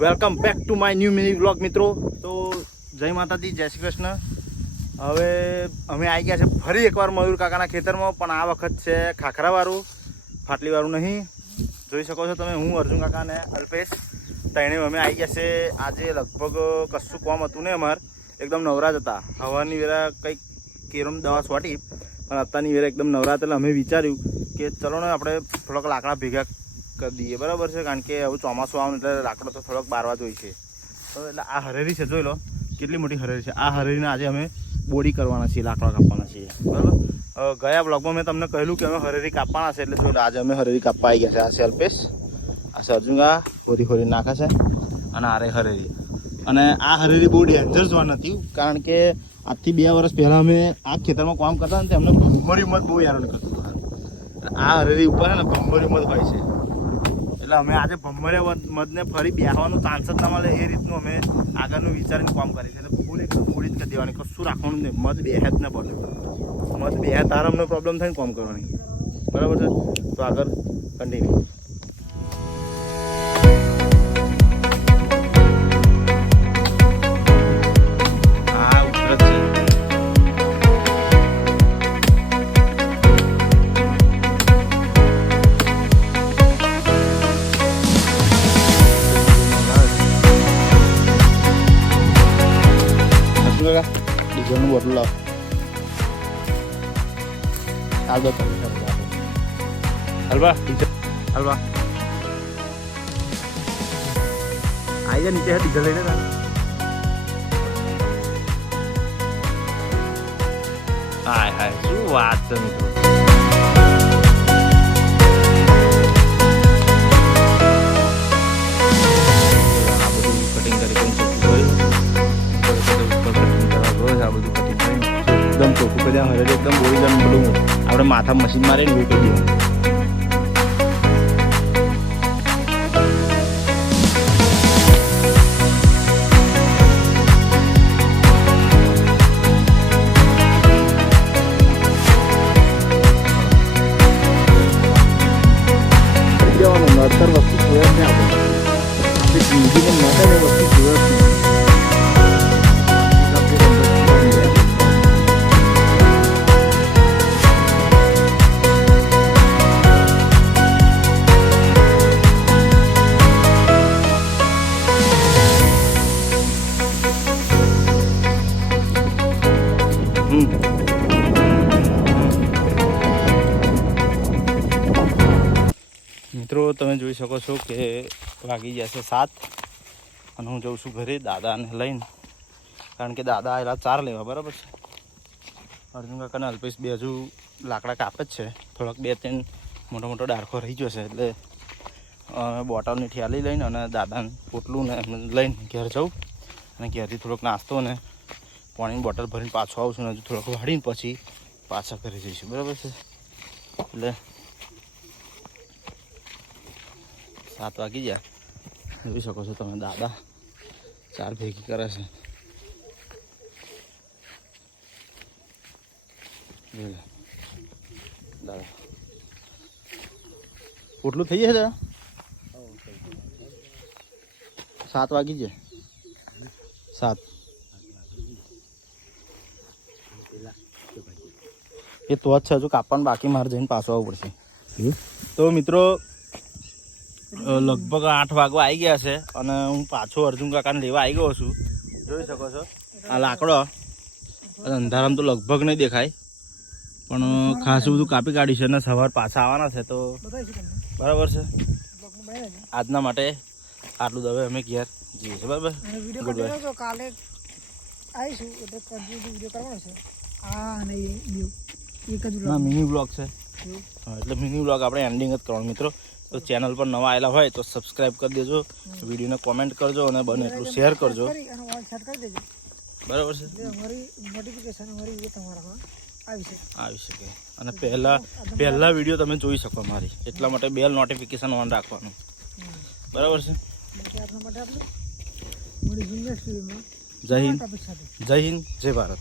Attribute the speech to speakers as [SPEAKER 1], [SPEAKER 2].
[SPEAKER 1] Welcome back to my new mini blog મિત્રો. તો જય માતાજી, જય શ્રી કૃષ્ણ. હવે અમે આવી ગયા છે ફરી એકવાર મયુર કાકાના ખેતરમાં, પણ આ વખત છે ખાખરાવાળું, ફાટલીવાળું નહીં. જોઈ શકો છો તમે, હું, અર્જુન કાકા અને અલ્પેશ. ત્રણે અમે આવી ગયા છે આજે લગભગ કશું કોમ હતું ને અમારે. એકદમ નવરાજ હતા. હવાની વેરા કંઈક કેરમ દવા છોટી પણ અત્યારની વેરા એકદમ નવરાત એટલે અમે વિચાર્યું કે ચલો ને આપણે થોડાક લાકડા ભેગા કરી દઈએ. બરાબર છે? કારણ કે હવે ચોમાસું આવે એટલે લાકડો તો થોડોક બારવા જોઈએ છે. તો એટલે આ હરેરી છે, જોઈ લો. કેટલી મોટી હરેરી છે. આ હરેરીને આજે અમે બોડી કરવાના છીએ, લાકડા કાપવાના છીએ. બરાબર? ગયા બ્લોગમાં મેં તમને કહેલું કે અમે હરેરી કાપવાના છે, એટલે જોઈ લો, આજે અમે હરેરી કાપવા આવી ગયા છે. આ છે અલ્પેશ આ છે હોરી હોરી નાખે છે, અને આ રે હરેરી. અને આ હરેરી બહુ ડેન્જર જોવા નથી કારણ કે આજથી બે વર્ષ પહેલાં અમે આ ખેતરમાં કામ કરતા ને તેમને ભમરી મત બહુ હેરાન કરતું આ હરેરી ઉપર ને ભમરી મત હોય છે. એટલે અમે આજે ભમરે મધને ફરી બેસવાનું ચાન્સ જ ના મળે એ રીતનું અમે આગળનું વિચારીને કામ કરીએ છીએ. એટલે ફૂલ એકદમ મૂડી જ કરી દેવાની. કશું રાખવાનું નહીં. મધ બેહે જ ના પડે. મધ બેહે તાર અમને પ્રોબ્લેમ થાય ને કામ કરવાની. બરાબર છે? તો આગળ કન્ટિન્યુ ડીઝલનું બોટલ લાવ. હાલ દો તમે હલવા. હલવા. આવી જા નીચે ડીઝલ લઈને હાય હાય. શું વાત છે મિત્રો? એકદમ હરેલી એકદમ બોળી જવાનું બધું આપણે માથા મશીન મારે લૂંટી એવું મિત્રો, તમે જોઈ શકો છો કે વાગી જશે સાત અને હું જઉં છું ઘરે દાદાને લઈને. કારણ કે દાદા આવેલા ચાર લેવા, બરાબર છે? અર્જુન કાકાને અલ્પેશ બે હજુ લાકડા કાપે જ છે. થોડોક બે ત્રણ મોટો મોટો ડારખો રહી ગયો છે, એટલે બોટલની ઠિયાલી લઈને અને દાદાને પોટલું ને લઈને ઘેર જાઉં અને ઘેરથી થોડોક નાસ્તો ને પાણીની બોટલ ભરીને પાછો આવું છું અને હજુ થોડોક વાળીને પછી પાછા ઘરે જઈશું, બરાબર છે? એટલે સાત વાગી ગયા. જોઈ શકો છો તમે દાદા ચાર ભેગી કરે છે. દાદા. થઈ જશે દાદા? સાત વાગી જાય સાત. એ તો જ છે હજુ કાપવાનું બાકી મારે જઈને પાછો આવવું પડશે. તો મિત્રો લગભગ આઠ વાગવા આવી ગયા છે અને હું પાછો અર્જુન કાકાને લેવા આવી ગયો છું. જોઈ શકો છો. આ લાકડો. અંધારામાં તો લગભગ નહીં દેખાય. પણ ખાસું બધું કાપી કાઢી છે અને સવાર પાછા આવવાના છે તો બરાબર છે. આજના માટે આટલું દવે અમે ઘેર જઈએ છીએ બરાબર?
[SPEAKER 2] કાલે આવીશું એટલે વીડિયો કરવાનો છે. આ એક જ
[SPEAKER 1] મિની બ્લોગ છે. એટલે મિની બ્લોગ આપણે એન્ડિંગ જ કરવાનું મિત્રો. તો ચેનલ પર નવા આવેલા હોય તો સબસ્ક્રાઈબ કરી દેજો, વિડીયોને કોમેન્ટ કરજો અને બને એટલું શેર કરજો. બરાબર છે?
[SPEAKER 2] આવી
[SPEAKER 1] શકે. અને પહેલાં પહેલાં વીડિયો તમે જોઈ શકો મારી એટલા માટે બેલ નોટિફિકેશન ઓન રાખવાનું. બરાબર છે? જય હિન્દ
[SPEAKER 2] જય હિન્દ, જય ભારત.